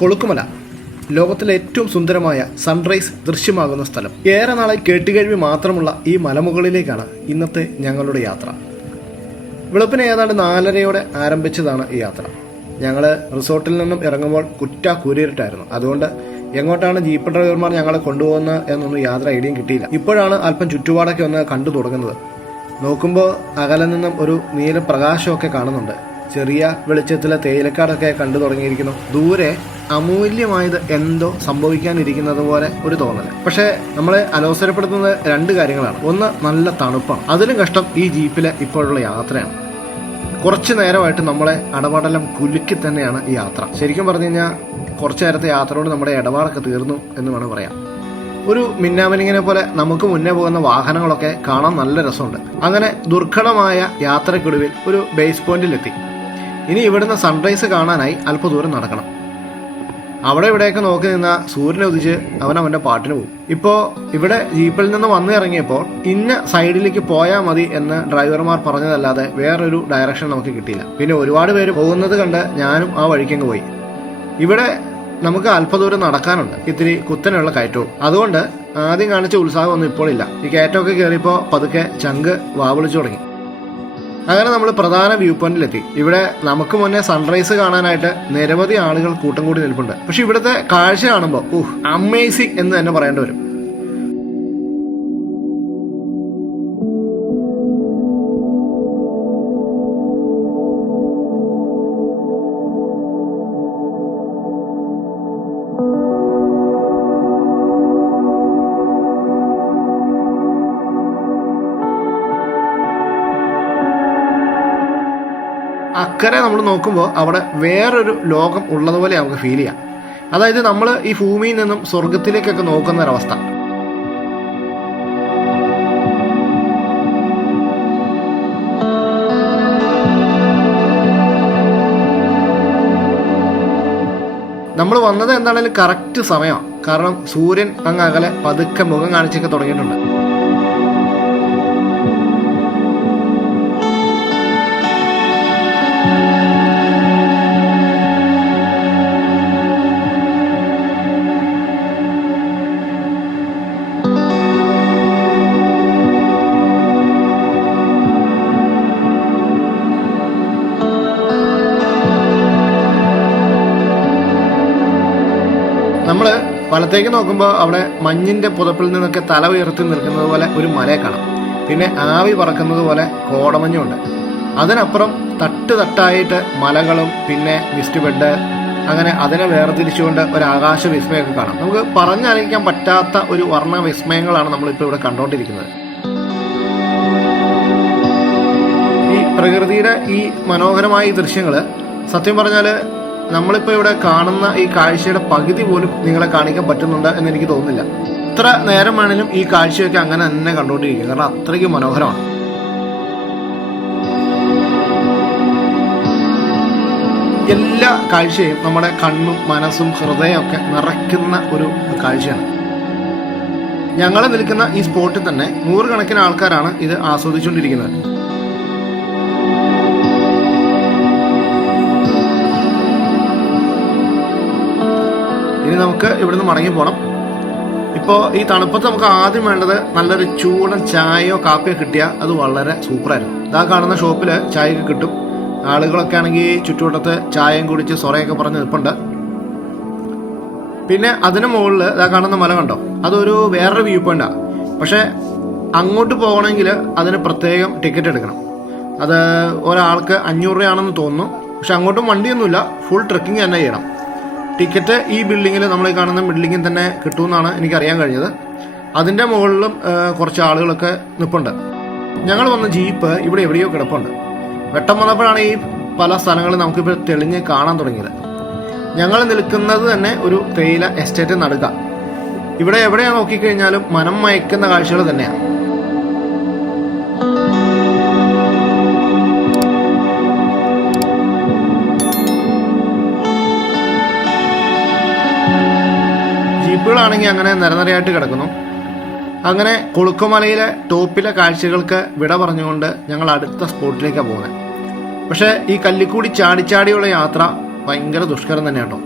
കൊളുക്കുമല ലോകത്തിലെ ഏറ്റവും സുന്ദരമായ സൺറൈസ് ദൃശ്യമാകുന്ന സ്ഥലം. ഏറെ നാളായി കേട്ടുകേഴ്വി മാത്രമുള്ള ഈ മലമുകളിലേക്കാണ് ഇന്നത്തെ ഞങ്ങളുടെ യാത്ര. വെളുപ്പിന് ഏതാണ്ട് 4:30 ആരംഭിച്ചതാണ് ഈ യാത്ര. ഞങ്ങൾ റിസോർട്ടിൽ നിന്നും ഇറങ്ങുമ്പോൾ കൂരിരുട്ടായിരുന്നു. അതുകൊണ്ട് എങ്ങോട്ടാണ് ജീപ്പ് ഡ്രൈവർമാർ ഞങ്ങളെ കൊണ്ടുപോകുന്നത് എന്നൊന്നും യാതൊരു ഐഡിയയും കിട്ടിയില്ല. ഇപ്പോഴാണ് അല്പം ചുറ്റുപാടൊക്കെ ഒന്ന് കണ്ടു തുടങ്ങുന്നത്. നോക്കുമ്പോൾ അകലെ നിന്നും ഒരു നീല പ്രകാശമൊക്കെ കാണുന്നുണ്ട്. ചെറിയ വെളിച്ചത്തിലെ തേയിലക്കാടൊക്കെ കണ്ടു തുടങ്ങിയിരിക്കുന്നു. ദൂരെ അമൂല്യമായത് എന്തോ സംഭവിക്കാനിരിക്കുന്നത് പോലെ ഒരു തോന്നൽ. പക്ഷേ നമ്മളെ അലോസരപ്പെടുത്തുന്നത് 2 കാര്യങ്ങളാണ്. ഒന്ന്, നല്ല തണുപ്പാണ്. അതിലും കഷ്ടം ഈ ജീപ്പിലെ ഇപ്പോഴുള്ള യാത്രയാണ്. കുറച്ചു നേരമായിട്ട് നമ്മളെ അടപടലം കുലുക്കി തന്നെയാണ് ഈ യാത്ര. ശരിക്കും പറഞ്ഞു കഴിഞ്ഞാൽ കുറച്ചു നേരത്തെ യാത്ര കൊണ്ട് നമ്മുടെ ഇടപാടൊക്കെ തീർന്നു എന്ന് വേണം പറയാം. ഒരു മിന്നാമിനിങ്ങിനെ പോലെ നമുക്ക് മുന്നേ പോകുന്ന വാഹനങ്ങളൊക്കെ കാണാൻ നല്ല രസമുണ്ട്. അങ്ങനെ ദുർഘടമായ യാത്രക്കൊടുവിൽ ഒരു ബേസ് പോയിന്റിലെത്തി. ഇനി ഇവിടുന്ന് സൺറൈസ് കാണാനായി അല്പദൂരം നടക്കണം. അവിടെ ഇവിടെയൊക്കെ നോക്കി നിന്ന സൂര്യനെ ഉദിച്ച് അവൻ്റെ പാട്ടിന് പോകും. ഇപ്പോൾ ഇവിടെ ജീപ്പിൽ നിന്ന് വന്നു ഇറങ്ങിയപ്പോൾ ഇന്ന സൈഡിലേക്ക് പോയാൽ മതി എന്ന് ഡ്രൈവർമാർ പറഞ്ഞതല്ലാതെ വേറൊരു ഡയറക്ഷൻ നമുക്ക് കിട്ടിയില്ല. പിന്നെ ഒരുപാട് പേര് പോകുന്നത് കണ്ട് ഞാനും ആ വഴിക്കങ്ങ് പോയി. ഇവിടെ നമുക്ക് അല്പദൂരം നടക്കാനുണ്ട്. ഇത്തിരി കുത്തനെയുള്ള കയറ്റവും. അതുകൊണ്ട് ആദ്യം കാണിച്ച ഉത്സാഹമൊന്നും ഇപ്പോൾ ഇല്ല. ഈ കയറ്റമൊക്കെ കയറിയപ്പോൾ പതുക്കെ ചങ്ക് വാവിളിച്ചു തുടങ്ങി. അങ്ങനെ നമ്മൾ പ്രധാന വ്യൂ പോയിന്റിലെത്തി. ഇവിടെ നമുക്ക് മുന്നേ സൺറൈസ് കാണാനായിട്ട് നിരവധി ആളുകൾ കൂട്ടം കൂടി നിൽപ്പുണ്ട്. പക്ഷെ ഇവിടുത്തെ കാഴ്ച കാണുമ്പോൾ അമേസിംഗ് എന്ന് തന്നെ പറയേണ്ടി വരും. അക്കരെ നമ്മൾ നോക്കുമ്പോൾ അവിടെ വേറൊരു ലോകം ഉള്ളതുപോലെ നമുക്ക് ഫീൽ ചെയ്യാം. അതായത് നമ്മൾ ഈ ഭൂമിയിൽ നിന്നും സ്വർഗത്തിലേക്കൊക്കെ നോക്കുന്ന ഒരവസ്ഥ. നമ്മൾ വന്നത് എന്താണെങ്കിലും കറക്റ്റ് സമയമാണ്. കാരണം സൂര്യൻ അങ്ങ് അകലെ പതുക്കെ മുഖം കാണിച്ചൊക്കെ തുടങ്ങിയിട്ടുണ്ട്. നമ്മൾ വലത്തേക്ക് നോക്കുമ്പോൾ അവിടെ മഞ്ഞിന്റെ പുതപ്പിൽ നിന്നൊക്കെ തല ഉയർത്തി നിൽക്കുന്നത് പോലെ ഒരു മലയെ കാണാം. പിന്നെ ആവി പറക്കുന്നത് പോലെ കോടമഞ്ഞുണ്ട്. അതിനപ്പുറം തട്ടായിട്ട് മലകളും പിന്നെ മിസ്റ്റ് ബെഡ്, അങ്ങനെ അതിനെ വേർതിരിച്ചുകൊണ്ട് ഒരു ആകാശ വിസ്മയമൊക്കെ കാണാം. നമുക്ക് പറഞ്ഞറിയിക്കാൻ പറ്റാത്ത ഒരു വർണ്ണ വിസ്മയങ്ങളാണ് നമ്മളിപ്പോൾ ഇവിടെ കണ്ടുകൊണ്ടിരിക്കുന്നത്. ഈ പ്രകൃതിയുടെ ഈ മനോഹരമായ ഈ ദൃശ്യങ്ങൾ സത്യം പറഞ്ഞാൽ നമ്മളിപ്പോൾ ഇവിടെ കാണുന്ന ഈ കാഴ്ചയുടെ പകുതി പോലും നിങ്ങളെ കാണിക്കാൻ പറ്റുന്നുണ്ട് എന്ന് എനിക്ക് തോന്നുന്നില്ല. എത്ര നേരം വേണേലും ഈ കാഴ്ചയൊക്കെ അങ്ങനെ തന്നെ കണ്ടുകൊണ്ടിരിക്കും. കാരണം അത്രയ്ക്ക് മനോഹരമാണ്. എല്ലാ കാഴ്ചയും നമ്മുടെ കണ്ണും മനസ്സും ഹൃദയമൊക്കെ നിറയ്ക്കുന്ന ഒരു കാഴ്ചയാണ്. ഞങ്ങൾ നിൽക്കുന്ന ഈ സ്പോട്ടിൽ തന്നെ 100 കണക്കിന് ആൾക്കാരാണ് ഇത് ആസ്വദിച്ചുകൊണ്ടിരിക്കുന്നത്. ഇനി നമുക്ക് ഇവിടുന്ന് മടങ്ങി പോകണം. ഇപ്പോൾ ഈ തണുപ്പത്ത് നമുക്ക് ആദ്യം വേണ്ടത് നല്ലൊരു ചൂടൻ ചായയോ കാപ്പിയോ കിട്ടിയാൽ അത് വളരെ സൂപ്പറായിരുന്നു. ഇതാ കാണുന്ന ഷോപ്പിൽ ചായയൊക്കെ കിട്ടും. ആളുകളൊക്കെ ആണെങ്കിൽ ചുറ്റുവട്ടത്ത് ചായയും കുടിച്ച് സൊറയൊക്കെ പറഞ്ഞ് നിൽപ്പുണ്ട്. പിന്നെ അതിന് മുകളിൽ ഇതാ കാണുന്ന മല കണ്ടോ, അതൊരു വേറൊരു വ്യൂ പോയിന്റാണ്. പക്ഷെ അങ്ങോട്ട് പോകണമെങ്കിൽ അതിന് പ്രത്യേകം ടിക്കറ്റ് എടുക്കണം. അത് ഒരാൾക്ക് 500 രൂപയാണെന്ന് തോന്നുന്നു. പക്ഷെ അങ്ങോട്ടും വണ്ടിയൊന്നുമില്ല, ഫുൾ ട്രെക്കിങ് തന്നെ ചെയ്യണം. ടിക്കറ്റ് ഈ ബിൽഡിങ്ങിൽ, നമ്മൾ കാണുന്ന ബിൽഡിങ്ങിൽ തന്നെ കിട്ടുമെന്നാണ് എനിക്കറിയാൻ കഴിഞ്ഞത്. അതിൻ്റെ മുകളിലും കുറച്ച് ആളുകളൊക്കെ നിൽപ്പുണ്ട്. ഞങ്ങൾ വന്ന ജീപ്പ് ഇവിടെ എവിടെയോ കിടപ്പുണ്ട്. വെട്ടം വന്നപ്പോഴാണ് ഈ പല സ്ഥലങ്ങളും നമുക്കിപ്പോൾ തെളിഞ്ഞ് കാണാൻ തുടങ്ങിയത്. ഞങ്ങൾ നിൽക്കുന്നത് തന്നെ ഒരു തേയില എസ്റ്റേറ്റ് നടുക. ഇവിടെ എവിടെയാണ് നോക്കിക്കഴിഞ്ഞാലും മനം മയക്കുന്ന കാഴ്ചകൾ തന്നെയാണ്. ജീപ്പുകളാണെങ്കിൽ അങ്ങനെ നിരനിരയായിട്ട് കിടക്കുന്നു. അങ്ങനെ കൊളുക്കുമലയിലെ ടോപ്പിലെ കാഴ്ചകൾക്ക് വിട പറഞ്ഞുകൊണ്ട് ഞങ്ങൾ അടുത്ത സ്പോട്ടിലേക്കാണ് പോകുന്നത്. പക്ഷേ ഈ കല്ലിക്കൂടി ചാടിച്ചാടിയുള്ള യാത്ര ഭയങ്കര ദുഷ്കരം തന്നെ കേട്ടോ.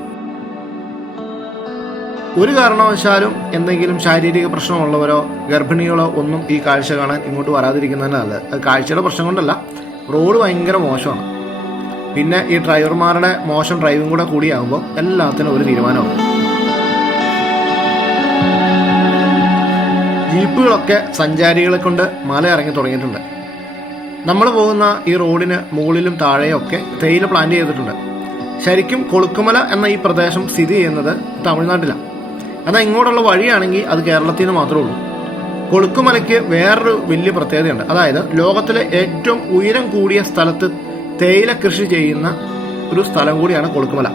ഒരു കാരണവശാലും എന്തെങ്കിലും ശാരീരിക പ്രശ്നമുള്ളവരോ ഗർഭിണികളോ ഒന്നും ഈ കാഴ്ച കാണാൻ ഇങ്ങോട്ട് വരാതിരിക്കുന്നതന്നെ നല്ലത്. അത് കാഴ്ചയുടെ പ്രശ്നം കൊണ്ടല്ല, റോഡ് ഭയങ്കര മോശമാണ്. പിന്നെ ഈ ഡ്രൈവർമാരുടെ മോശം ഡ്രൈവിംഗ് കൂടെ കൂടിയാകുമ്പോൾ എല്ലാത്തിനും ഒരു തീരുമാനമാകും. ജീപ്പുകളൊക്കെ സഞ്ചാരികളെ കൊണ്ട് മല ഇറങ്ങി തുടങ്ങിയിട്ടുണ്ട്. നമ്മൾ പോകുന്ന ഈ റോഡിന് മുകളിലും താഴെയൊക്കെ തേയില പ്ലാന്റ് ചെയ്തിട്ടുണ്ട്. ശരിക്കും കൊളുക്കുമല എന്ന ഈ പ്രദേശം സ്ഥിതി ചെയ്യുന്നത് തമിഴ്നാട്ടിലാണ്. എന്നാൽ ഇങ്ങോട്ടുള്ള വഴിയാണെങ്കിൽ അത് കേരളത്തിൽ നിന്ന് മാത്രമേ ഉള്ളൂ. കൊളുക്കുമലയ്ക്ക് വേറൊരു വലിയ പ്രത്യേകതയുണ്ട്. അതായത് ലോകത്തിലെ ഏറ്റവും ഉയരം കൂടിയ സ്ഥലത്ത് തേയില കൃഷി ചെയ്യുന്ന ഒരു സ്ഥലം കൂടിയാണ് കൊളുക്കുമല.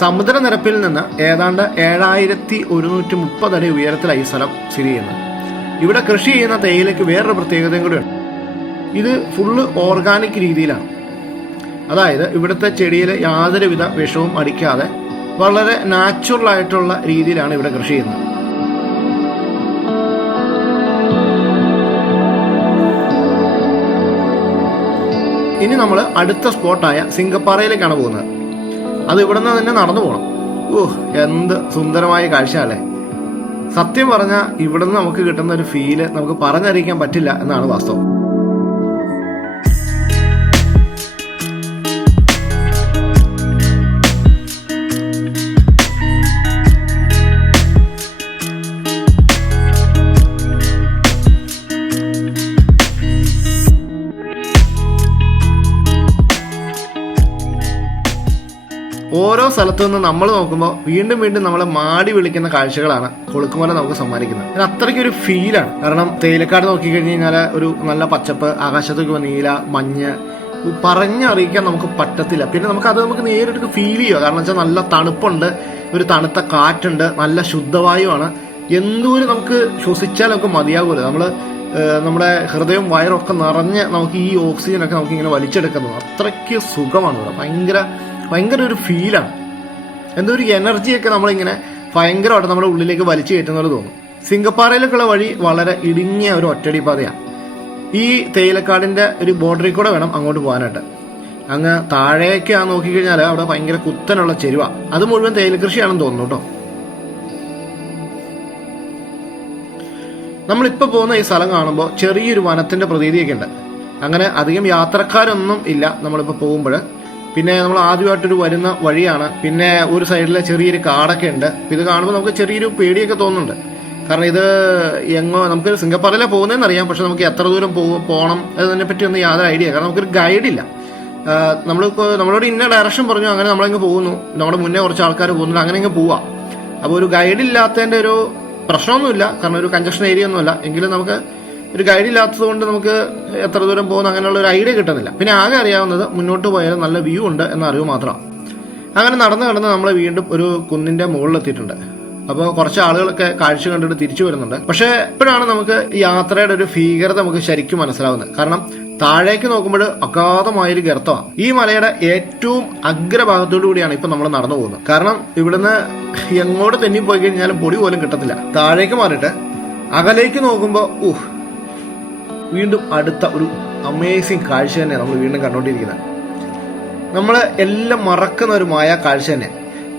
സമുദ്രനിരപ്പിൽ നിന്ന് ഏതാണ്ട് 7130 അടി ഉയരത്തിലാണ് ഈ സ്ഥലം സ്ഥിതി ചെയ്യുന്നത്. ഇവിടെ കൃഷി ചെയ്യുന്ന തേയിലയ്ക്ക് വേറൊരു പ്രത്യേകതയും കൂടിയുണ്ട്. ഇത് ഫുള്ള് ഓർഗാനിക് രീതിയിലാണ്. അതായത് ഇവിടുത്തെ ചെടിയിൽ യാതൊരുവിധ വിഷവും അടിക്കാതെ വളരെ നാച്ചുറൽ ആയിട്ടുള്ള രീതിയിലാണ് ഇവിടെ കൃഷി ചെയ്യുന്നത്. ഇനി നമ്മൾ അടുത്ത സ്പോട്ടായ സിംഗപ്പാറയിലേക്കാണ് പോകുന്നത്. അത് ഇവിടെ നിന്ന് തന്നെ നടന്നു പോകണം. എന്ത് സുന്ദരമായ കാഴ്ച അല്ലേ! സത്യം പറഞ്ഞാൽ ഇവിടെ നിന്ന് നമുക്ക് കിട്ടുന്ന ഒരു ഫീല് നമുക്ക് പറഞ്ഞറിയിക്കാൻ പറ്റില്ല എന്നാണ് വാസ്തവം. ഓരോ സ്ഥലത്തു നിന്ന് നമ്മൾ നോക്കുമ്പോൾ വീണ്ടും വീണ്ടും നമ്മളെ മാടി വിളിക്കുന്ന കാഴ്ചകളാണ് കൊളുക്കുമല നമുക്ക് സമ്മാനിക്കുന്നത്. ഇത് അത്രയ്ക്കൊരു ഫീലാണ്. കാരണം തേയിലക്കാട് നോക്കിക്കഴിഞ്ഞ് കഴിഞ്ഞാൽ ഒരു നല്ല പച്ചപ്പ്, ആകാശത്തേക്ക് നീല, മഞ്ഞ് പറഞ്ഞറിയിക്കാൻ നമുക്ക് പറ്റത്തില്ല. പിന്നെ നമുക്ക് നേരിട്ട് ഫീൽ ചെയ്യുക. കാരണം വെച്ചാൽ നല്ല തണുപ്പുണ്ട്, ഒരു തണുത്ത കാറ്റുണ്ട്, നല്ല ശുദ്ധവായുവാണ്. എന്തോരം നമുക്ക് ശ്വസിച്ചാൽ നമുക്ക് മതിയാകൂല. നമ്മുടെ ഹൃദയം വയറൊക്കെ നിറഞ്ഞ് നമുക്ക് ഈ ഓക്സിജനൊക്കെ നമുക്ക് ഇങ്ങനെ വലിച്ചെടുക്കുന്നത് അത്രയ്ക്ക് സുഖമാണ്. ഇവിടെ ഭയങ്കര ഒരു ഫീലാണ്. എന്തോ ഒരു എനർജിയൊക്കെ നമ്മളിങ്ങനെ ഭയങ്കരമായിട്ട് നമ്മുടെ ഉള്ളിലേക്ക് വലിച്ചു കയറ്റുന്നത് തോന്നും. സിംഗപ്പാറയിലേക്കുള്ള വഴി വളരെ ഇടുങ്ങിയ ഒരു ഒറ്റടി പാതയാണ്. ഈ തേയിലക്കാടിന്റെ ഒരു ബോർഡറിൽ കൂടെ വേണം അങ്ങോട്ട് പോകാനായിട്ട്. അങ്ങ് താഴേക്ക് നോക്കിക്കഴിഞ്ഞാൽ അവിടെ ഭയങ്കര കുത്തനുള്ള ചെരുവ. അത് മുഴുവൻ തേയില കൃഷിയാണെന്ന് തോന്നുന്നു കേട്ടോ. നമ്മളിപ്പോൾ പോകുന്ന ഈ സ്ഥലം കാണുമ്പോൾ ചെറിയൊരു വനത്തിന്റെ പ്രതീതിയൊക്കെ ഉണ്ട്. അങ്ങനെ അധികം യാത്രക്കാരൊന്നും ഇല്ല നമ്മളിപ്പോൾ പോകുമ്പോൾ. പിന്നെ നമ്മൾ ആദ്യമായിട്ടൊരു വരുന്ന വഴിയാണ്. പിന്നെ ഒരു സൈഡിലെ ചെറിയൊരു കാടൊക്കെ ഉണ്ട്. ഇത് കാണുമ്പോൾ നമുക്ക് ചെറിയൊരു പേടിയൊക്കെ തോന്നുന്നുണ്ട്. കാരണം ഇത് നമുക്ക് സിംഗപ്പൂരിലെ പോകുന്നതെന്ന് അറിയാം, പക്ഷെ നമുക്ക് എത്ര ദൂരം പോകണം എന്നതിനെ പറ്റി ഒന്നും യാതൊരു ഐഡിയ. കാരണം നമുക്കൊരു ഗൈഡില്ല. നമ്മളോട് ഇന്ന ഡയറക്ഷൻ പറഞ്ഞു, അങ്ങനെ നമ്മളിങ്ങ് പോകുന്നു. നമ്മുടെ മുന്നേ കുറച്ച് ആൾക്കാർ പോകുന്നുണ്ട്, അങ്ങനെ ഇങ്ങ് പോവാം. അപ്പോൾ ഒരു ഗൈഡ് ഇല്ലാത്തതിന്റെ ഒരു പ്രശ്നമൊന്നുമില്ല. കാരണം ഒരു കൺജഷൻ ഏരിയ ഒന്നുമല്ല. എങ്കിലും നമുക്ക് ഒരു ഗൈഡ് ഇല്ലാത്തത് കൊണ്ട് നമുക്ക് എത്ര ദൂരം പോകുന്ന അങ്ങനെയുള്ള ഒരു ഐഡിയ കിട്ടുന്നില്ല. പിന്നെ ആകെ അറിയാവുന്നത് മുന്നോട്ട് പോയാൽ നല്ല വ്യൂ ഉണ്ട് എന്ന അറിവ് മാത്രമാണ്. അങ്ങനെ നടന്ന് നമ്മൾ വീണ്ടും ഒരു കുന്നിന്റെ മുകളിലെത്തിയിട്ടുണ്ട്. അപ്പോൾ കുറച്ച് ആളുകളൊക്കെ കാഴ്ച കണ്ടിട്ട് തിരിച്ചു വരുന്നുണ്ട്. പക്ഷെ ഇപ്പോഴാണ് നമുക്ക് ഈ യാത്രയുടെ ഒരു ഭീകരത നമുക്ക് ശരിക്കും മനസ്സിലാവുന്നത്. കാരണം താഴേക്ക് നോക്കുമ്പോൾ അഗാധമായൊരു ഗർത്തമാണ്. ഈ മലയുടെ ഏറ്റവും അഗ്രഭാഗത്തോടു കൂടിയാണ് ഇപ്പൊ നമ്മൾ നടന്നു പോകുന്നത്. കാരണം ഇവിടുന്ന് എങ്ങോട്ട് തെന്നി പോയി കഴിഞ്ഞാലും പൊടി പോലും കിട്ടത്തില്ല. താഴേക്ക് മാറിയിട്ട് അകലേക്ക് നോക്കുമ്പോൾ വീണ്ടും അടുത്ത ഒരു അമേസിങ് കാഴ്ച തന്നെ നമ്മൾ വീണ്ടും കണ്ടുകൊണ്ടിരിക്കുന്നത്. നമ്മൾ എല്ലാം മറക്കുന്ന ഒരു മായ കാഴ്ച തന്നെ.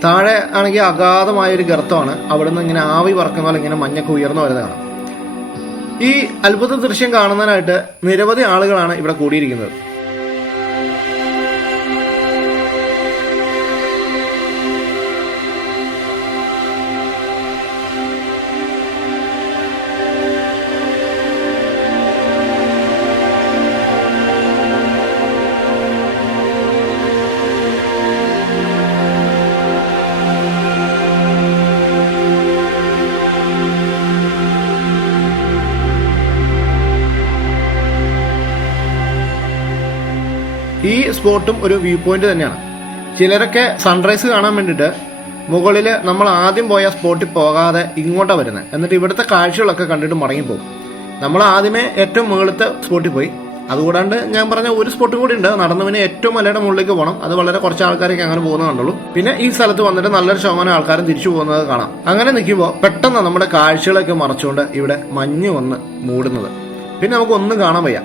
താഴെ ആണെങ്കിൽ അഗാധമായൊരു ഗർത്തമാണ്. അവിടെ നിന്ന് ഇങ്ങനെ ആവി പറക്കുന്ന പോലെ ഇങ്ങനെ മഞ്ഞൊക്കെ ഉയർന്നു വരുന്നതാണ്. ഈ അത്ഭുത ദൃശ്യം കാണുന്നതിനായിട്ട് നിരവധി ആളുകളാണ് ഇവിടെ കൂടിയിരിക്കുന്നത്. ഈ സ്പോട്ടും ഒരു വ്യൂ പോയിന്റ് തന്നെയാണ്. ചിലരൊക്കെ സൺറൈസ് കാണാൻ വേണ്ടിയിട്ട് മുകളിൽ നമ്മൾ ആദ്യം പോയ സ്പോട്ടിൽ പോകാതെ ഇങ്ങോട്ടാണ് വരുന്നത്. എന്നിട്ട് ഇവിടുത്തെ കാഴ്ചകളൊക്കെ കണ്ടിട്ട് മടങ്ങിപ്പോകും. നമ്മൾ ആദ്യമേ ഏറ്റവും മുകളിലത്തെ സ്പോട്ടിൽ പോയി. അതുകൂടാണ്ട് ഞാൻ പറഞ്ഞ ഒരു സ്പോട്ടും കൂടി ഉണ്ട്. നടന്നവന് ഏറ്റവും മലയുടെ മുകളിലേക്ക് പോകണം. അത് വളരെ കുറച്ച് ആൾക്കാരൊക്കെ അങ്ങനെ പോകുന്നത് കണ്ടുള്ളൂ. പിന്നെ ഈ സ്ഥലത്ത് വന്നിട്ട് നല്ലൊരു ശതമാനം ആൾക്കാരും തിരിച്ചു പോകുന്നത് കാണാം. അങ്ങനെ നിൽക്കുമ്പോൾ പെട്ടെന്ന് നമ്മുടെ കാഴ്ചകളൊക്കെ മറച്ചുകൊണ്ട് ഇവിടെ മഞ്ഞ് വന്ന് മൂടുന്നത്. പിന്നെ നമുക്ക് ഒന്നും കാണാൻ വയ്യ.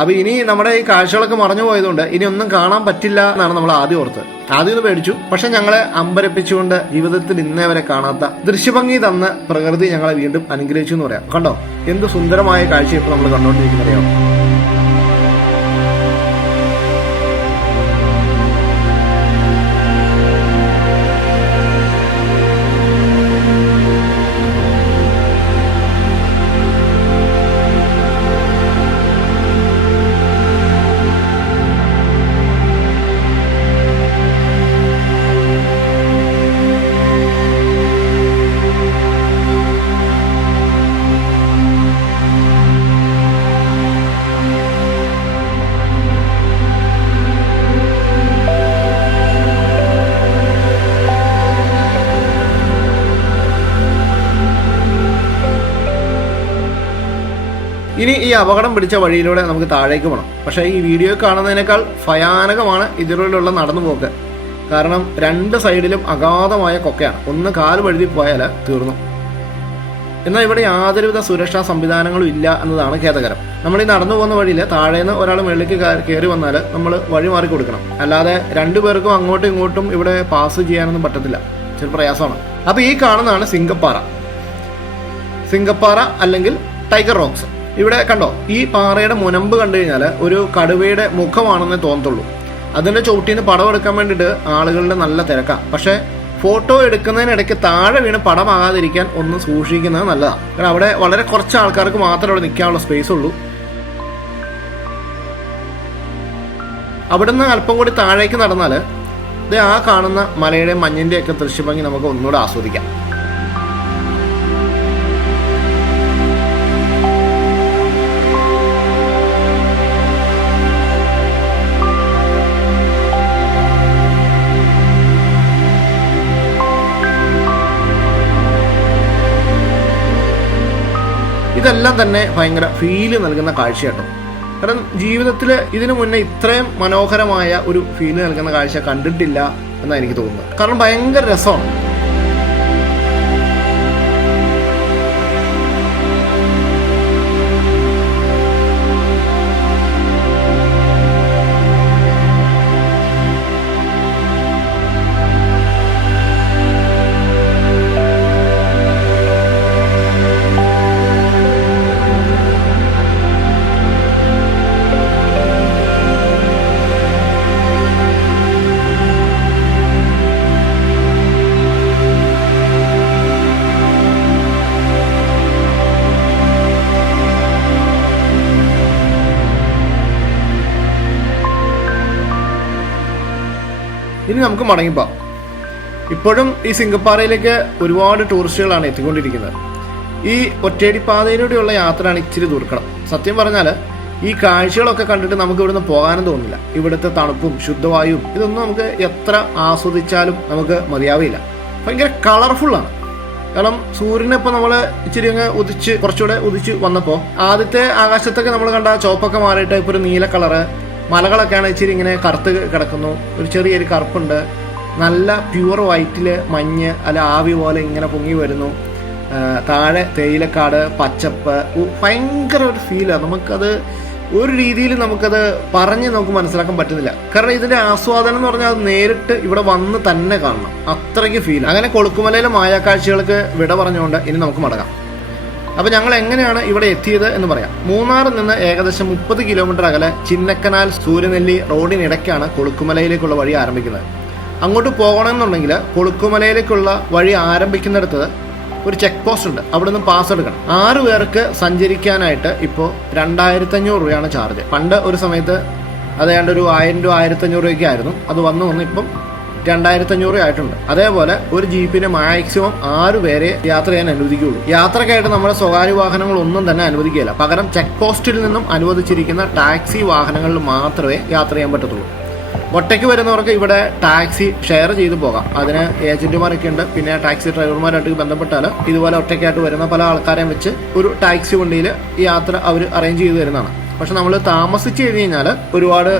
അപ്പോൾ ഇനി നമ്മുടെ ഈ കാഴ്ചകളൊക്കെ മറഞ്ഞു പോയതുകൊണ്ട് ഇനി ഒന്നും കാണാൻ പറ്റില്ല എന്നാണ് നമ്മൾ ആദ്യം ഓർത്തത്. ആദ്യം ഒന്ന് പേടിച്ചു. പക്ഷെ ഞങ്ങളെ അമ്പരപ്പിച്ചുകൊണ്ട് ജീവിതത്തിൽ ഇന്നേ വരെ കാണാത്ത ദൃശ്യഭംഗി തന്ന പ്രകൃതി ഞങ്ങളെ വീണ്ടും അനുഗ്രഹിച്ചു എന്ന് പറയാം. കണ്ടോ എന്ത് സുന്ദരമായ കാഴ്ച ഇപ്പോൾ നമ്മൾ കണ്ടുകൊണ്ടിരിക്കുന്നറിയാം. ഇനി ഈ അപകടം പിടിച്ച വഴിയിലൂടെ നമുക്ക് താഴേക്ക് പോകണം. പക്ഷേ ഈ വീഡിയോ കാണുന്നതിനേക്കാൾ ഭയാനകമാണ് ഇതിലൂടെയുള്ള നടന്നു പോക്ക്. കാരണം രണ്ട് സൈഡിലും അഗാധമായ കൊക്കയാണ്. ഒന്ന് കാല് വഴുതി പോയാൽ തീർന്നു. എന്നാൽ ഇവിടെ യാതൊരുവിധ സുരക്ഷാ സംവിധാനങ്ങളും ഇല്ല എന്നതാണ് ഖേദകരം. നമ്മൾ ഈ നടന്നു പോകുന്ന വഴിയിൽ താഴേന്ന് ഒരാൾ മുകളിലേക്ക് കയറി വന്നാൽ നമ്മൾ വഴി മാറി കൊടുക്കണം. അല്ലാതെ രണ്ടുപേർക്കും അങ്ങോട്ടും ഇങ്ങോട്ടും ഇവിടെ പാസ് ചെയ്യാനൊന്നും പറ്റത്തില്ല. ചെറിയ പ്രയാസമാണ്. അപ്പോൾ ഈ കാണുന്നതാണ് സിംഗപ്പാറ അല്ലെങ്കിൽ ടൈഗർ റോക്സ്. ഇവിടെ കണ്ടോ, ഈ പാറയുടെ മുനമ്പ് കണ്ടു കഴിഞ്ഞാൽ ഒരു കടുവയുടെ മുഖമാണെന്ന് തോന്നത്തുള്ളൂ. അതിന്റെ ചുവട്ടിന്ന് പടം എടുക്കാൻ വേണ്ടിയിട്ട് ആളുകളുടെ നല്ല തിരക്കാണ്. പക്ഷെ ഫോട്ടോ എടുക്കുന്നതിനിടയ്ക്ക് താഴെ വീണ് പടമാകാതിരിക്കാൻ ഒന്ന് സൂക്ഷിക്കുന്നത് നല്ലതാണ്. കാരണം അവിടെ വളരെ കുറച്ച് ആൾക്കാർക്ക് മാത്രമേ അവിടെ നിൽക്കാനുള്ള സ്പേസ് ഉള്ളൂ. അവിടുന്ന് അല്പം കൂടി താഴേക്ക് നടന്നാൽ ഇത് ആ കാണുന്ന മലയുടെ മഞ്ഞിന്റെയൊക്കെ ദൃശ്യഭംഗി നമുക്ക് ഒന്നുകൂടെ ആസ്വദിക്കാം. ഇതെല്ലാം തന്നെ ഭയങ്കര ഫീല് നൽകുന്ന കാഴ്ചയാട്ടോ. കാരണം ജീവിതത്തിൽ ഇതിനു മുന്നേ ഇത്രയും മനോഹരമായ ഒരു ഫീല് നൽകുന്ന കാഴ്ച കണ്ടിട്ടില്ല എന്നാണ് എനിക്ക് തോന്നുന്നത്. കാരണം ഭയങ്കര രസമാണ്. ഇനി നമുക്ക് മടങ്ങിപ്പോവാം. ഇപ്പോഴും ഈ സിംഗപ്പാറയിലേക്ക് ഒരുപാട് ടൂറിസ്റ്റുകളാണ് എത്തിക്കൊണ്ടിരിക്കുന്നത്. ഈ ഒറ്റയടിപ്പാതയിലൂടെയുള്ള യാത്രയാണ് ഇച്ചിരി ദുർഘടം. സത്യം പറഞ്ഞാൽ ഈ കാഴ്ചകളൊക്കെ കണ്ടിട്ട് നമുക്ക് ഇവിടുന്ന് പോകാനും തോന്നില്ല. ഇവിടുത്തെ തണുപ്പും ശുദ്ധവായുവും ഇതൊന്നും നമുക്ക് എത്ര ആസ്വദിച്ചാലും നമുക്ക് മതിയാവില്ല. ഭയങ്കര കളർഫുള്ളാണ്. കാരണം സൂര്യനിപ്പോൾ നമ്മൾ ഇച്ചിരി അങ്ങ് കുറച്ചുകൂടെ ഉദിച്ച് വന്നപ്പോൾ ആദ്യത്തെ ആകാശത്തൊക്കെ നമ്മൾ കണ്ട ചുവപ്പൊക്കെ മാറിയിട്ട് ഇപ്പോൾ ഒരു നീല കളറ്, മലകളൊക്കെയാണ് ഇച്ചിരി ഇങ്ങനെ കറുത്ത് കിടക്കുന്നു. ഒരു ചെറിയൊരു കറുപ്പുണ്ട്. നല്ല പ്യുവർ വൈറ്റില് മഞ്ഞ് അല്ല ആവി പോലെ ഇങ്ങനെ പൊങ്ങി വരുന്നു. താഴെ തേയിലക്കാട്, പച്ചപ്പ്, ഭയങ്കര ഒരു ഫീലാണ്. നമുക്കത് ഒരു രീതിയിൽ നമുക്കത് നമുക്ക് മനസ്സിലാക്കാൻ പറ്റുന്നില്ല. കാരണം ഇതിന്റെ ആസ്വാദനം എന്ന് പറഞ്ഞാൽ അത് നേരിട്ട് ഇവിടെ വന്ന് തന്നെ കാണണം. അത്രയ്ക്ക് ഫീൽ. അങ്ങനെ കൊളുക്കുമലയിലെ മായാക്കാഴ്ചകൾക്ക് വിട പറഞ്ഞുകൊണ്ട് ഇനി നമുക്ക് മടങ്ങാം. അപ്പോൾ ഞങ്ങൾ എങ്ങനെയാണ് ഇവിടെ എത്തിയത് എന്ന് പറയാം. മൂന്നാറിൽ നിന്ന് ഏകദേശം 30 കിലോമീറ്റർ അകലെ ചിന്നക്കനാൽ സൂര്യനെല്ലി റോഡിനിടയ്ക്കാണ് കൊളുക്കുമലയിലേക്കുള്ള വഴി ആരംഭിക്കുന്നത്. അങ്ങോട്ട് പോകണമെന്നുണ്ടെങ്കിൽ കൊളുക്കുമലയിലേക്കുള്ള വഴി ആരംഭിക്കുന്നിടത്ത് ഒരു ചെക്ക് പോസ്റ്റ് ഉണ്ട്. അവിടെ നിന്ന് പാസ് എടുക്കണം. 6 പേർക്ക് സഞ്ചരിക്കാനായിട്ട് ഇപ്പോൾ 2500 രൂപയാണ് ചാർജ്. പണ്ട് ഒരു സമയത്ത് അതേണ്ട ഒരു 1000 രൂപ 1500 രൂപയ്ക്ക് ആയിരുന്നു. അത് വന്ന് ഇപ്പം 2500 ആയിട്ടുണ്ട്. അതേപോലെ ഒരു ജീപ്പിന് മാക്സിമം 6 പേരെ യാത്ര ചെയ്യാൻ അനുവദിക്കുകയുള്ളൂ. യാത്രക്കായിട്ട് നമ്മുടെ സ്വകാര്യ വാഹനങ്ങളൊന്നും തന്നെ അനുവദിക്കുകയില്ല. പകരം ചെക്ക് പോസ്റ്റിൽ നിന്നും അനുവദിച്ചിരിക്കുന്ന ടാക്സി വാഹനങ്ങളിൽ മാത്രമേ യാത്ര ചെയ്യാൻ പറ്റത്തുള്ളൂ. ഒറ്റയ്ക്ക് വരുന്നവർക്ക് ഇവിടെ ടാക്സി ഷെയർ ചെയ്ത് പോകാം. അതിന് ഏജന്റുമാരൊക്കെ ഉണ്ട്. പിന്നെ ടാക്സി ഡ്രൈവർമാരായിട്ട് ബന്ധപ്പെട്ടാൽ ഇതുപോലെ ഒറ്റയ്ക്കായിട്ട് വരുന്ന പല ആൾക്കാരെയും വെച്ച് ഒരു ടാക്സി വണ്ടിയിൽ യാത്ര അവർ അറേഞ്ച് ചെയ്ത് തരുന്നതാണ്. പക്ഷെ നമ്മൾ താമസിച്ച് കഴിഞ്ഞാൽ ഒരുപാട്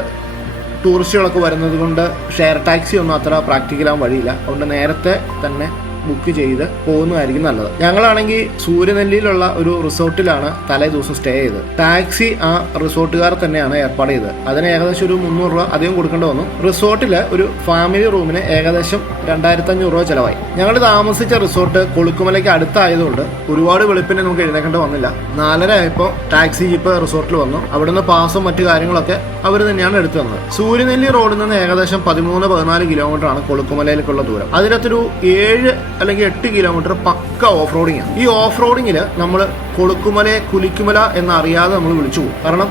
ടൂറിസ്റ്റുകളൊക്കെ വരുന്നത് കൊണ്ട് ഷെയർ ടാക്സി ഒന്നും അത്ര പ്രാക്ടിക്കലാകാൻ വഴിയില്ല. അതുകൊണ്ട് നേരത്തെ തന്നെ ബുക്ക് ചെയ്ത് പോകുന്നതായിരിക്കും നല്ലത്. ഞങ്ങളാണെങ്കിൽ സൂര്യനെല്ലിയിലുള്ള ഒരു റിസോർട്ടിലാണ് തലേ ദിവസം സ്റ്റേ ചെയ്തത്. ടാക്സി ആ റിസോർട്ടുകാർ തന്നെയാണ് ഏർപ്പാട് ചെയ്തത്. അതിന് ഏകദേശം ഒരു 300 രൂപ അധികം കൊടുക്കേണ്ടി വന്നു. റിസോർട്ടില് ഒരു ഫാമിലി റൂമിന് ഏകദേശം 2500 രൂപ ചെലവായി. ഞങ്ങൾ താമസിച്ച റിസോർട്ട് കൊളുക്കുമലയ്ക്ക് അടുത്തായതുകൊണ്ട് ഒരുപാട് വെളുപ്പിനെ നമുക്ക് എഴുന്നേക്കേണ്ടി വന്നില്ല. 4:30 ആയപ്പോൾ ടാക്സി ജീപ്പ് റിസോർട്ടിൽ വന്നു. അവിടുന്ന് പാസും മറ്റു കാര്യങ്ങളൊക്കെ അവർ തന്നെയാണ് എടുത്തു തന്നത്. സൂര്യനെല്ലി റോഡിൽ നിന്ന് ഏകദേശം 13-14 കിലോമീറ്റർ ആണ് കൊളുക്കുമലയിലേക്കുള്ള ദൂരം. അതിനകത്തൊരു 7 അല്ലെങ്കിൽ 8 കിലോമീറ്റർ പക്ക ഓഫ് റോഡിംഗ് ആണ്. ഈ ഓഫ് റോഡിങ്ങില് നമ്മൾ കൊളുക്കുമലയെ കുലിക്കുമല എന്നറിയാതെ നമ്മൾ വിളിച്ചു പോകും. കാരണം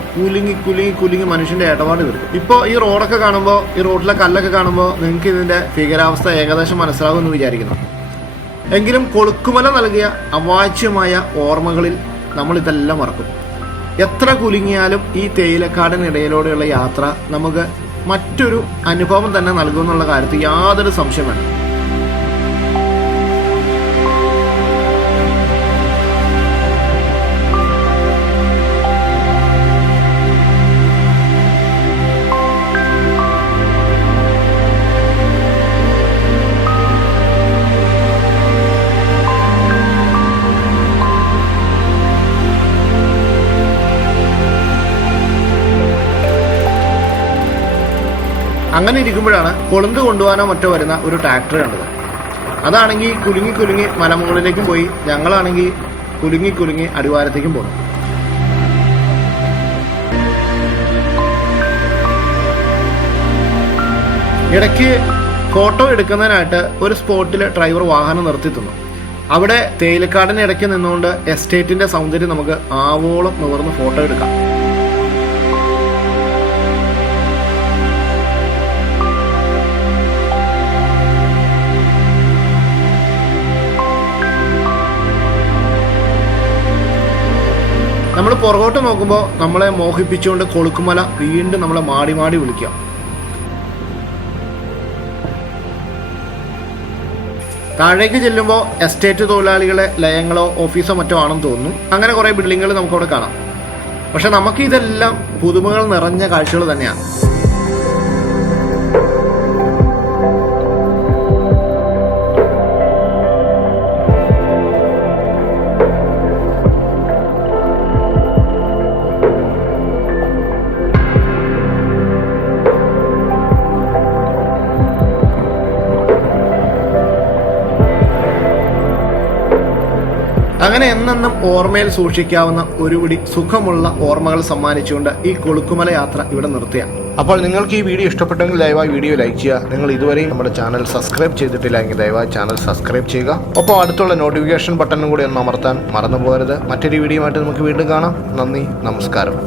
കുലുങ്ങി മനുഷ്യന്റെ ഇടപാട് വരും. ഇപ്പോൾ ഈ റോഡൊക്കെ കാണുമ്പോൾ, ഈ റോഡിലെ കല്ലൊക്കെ കാണുമ്പോൾ നിങ്ങൾക്ക് ഇതിന്റെ ഭീകരാവസ്ഥ ഏകദേശം മനസ്സിലാകുമെന്ന് വിചാരിക്കുന്നു. എങ്കിലും കൊളുക്കുമല നൽകിയ അവാച്യമായ ഓർമ്മകളിൽ നമ്മൾ ഇതെല്ലാം മറക്കും. എത്ര കുലുങ്ങിയാലും ഈ തേയിലക്കാടിനിടയിലൂടെയുള്ള യാത്ര നമുക്ക് മറ്റൊരു അനുഭവം തന്നെ നൽകുമെന്നുള്ള കാര്യത്തിൽ യാതൊരു സംശയം വേണ്ട. അങ്ങനെ ഇരിക്കുമ്പോഴാണ് കൊളുന്ത് കൊണ്ടുപോകാനോ മറ്റോ വരുന്ന ഒരു ട്രാക്ടർ കണ്ടത്. അതാണെങ്കിൽ കുലുങ്ങി മലമുകളിലേക്കും പോയി. ഞങ്ങളാണെങ്കിൽ കുലുങ്ങി അടിവാരത്തേക്കും പോകണം. ഇടയ്ക്ക് ഫോട്ടോ എടുക്കുന്നതിനായിട്ട് ഒരു സ്പോട്ടിൽ ഡ്രൈവർ വാഹനം നിർത്തി തന്നു. അവിടെ തേയിലക്കാടിന് ഇടയ്ക്ക് നിന്നുകൊണ്ട് എസ്റ്റേറ്റിന്റെ സൗന്ദര്യം നമുക്ക് ആവോളം നിവർന്ന് ഫോട്ടോ എടുക്കാം. നമ്മൾ പുറകോട്ട് നോക്കുമ്പോൾ നമ്മളെ മോഹിപ്പിച്ചുകൊണ്ട് കൊളുക്കുമല വീണ്ടും നമ്മളെ മാടി വിളിക്കുക. താഴേക്ക് ചെല്ലുമ്പോൾ എസ്റ്റേറ്റ് തൊഴിലാളികളെ ലയങ്ങളോ ഓഫീസോ മറ്റോ ആണെന്ന് തോന്നുന്നു. അങ്ങനെ കുറേ ബിൽഡിങ്ങുകൾ നമുക്കവിടെ കാണാം. പക്ഷെ നമുക്ക് ഇതെല്ലാം പുതുമകൾ നിറഞ്ഞ കാഴ്ചകൾ തന്നെയാണ്. അങ്ങനെ എന്നെന്നും ഓർമ്മയിൽ സൂക്ഷിക്കാവുന്ന ഒരുപിടി സുഖമുള്ള ഓർമ്മകൾ സമ്മാനിച്ചുകൊണ്ട് ഈ കൊളുക്കുമല യാത്ര ഇവിടെ നിർത്തിയ. അപ്പോൾ നിങ്ങൾക്ക് ഈ വീഡിയോ ഇഷ്ടപ്പെട്ടെങ്കിൽ ദയവായി വീഡിയോ ലൈക്ക് ചെയ്യുക. നിങ്ങൾ ഇതുവരെയും നമ്മുടെ ചാനൽ സബ്സ്ക്രൈബ് ചെയ്തിട്ടില്ലെങ്കിൽ ദയവായി ചാനൽ സബ്സ്ക്രൈബ് ചെയ്യുക. ഒപ്പം അടുത്തുള്ള നോട്ടിഫിക്കേഷൻ ബട്ടണും കൂടി ഒന്ന് അമർത്താൻ മറന്നു പോകരുത്. മറ്റൊരു വീഡിയോ ആയിട്ട് നമുക്ക് വീണ്ടും കാണാം. നന്ദി, നമസ്കാരം.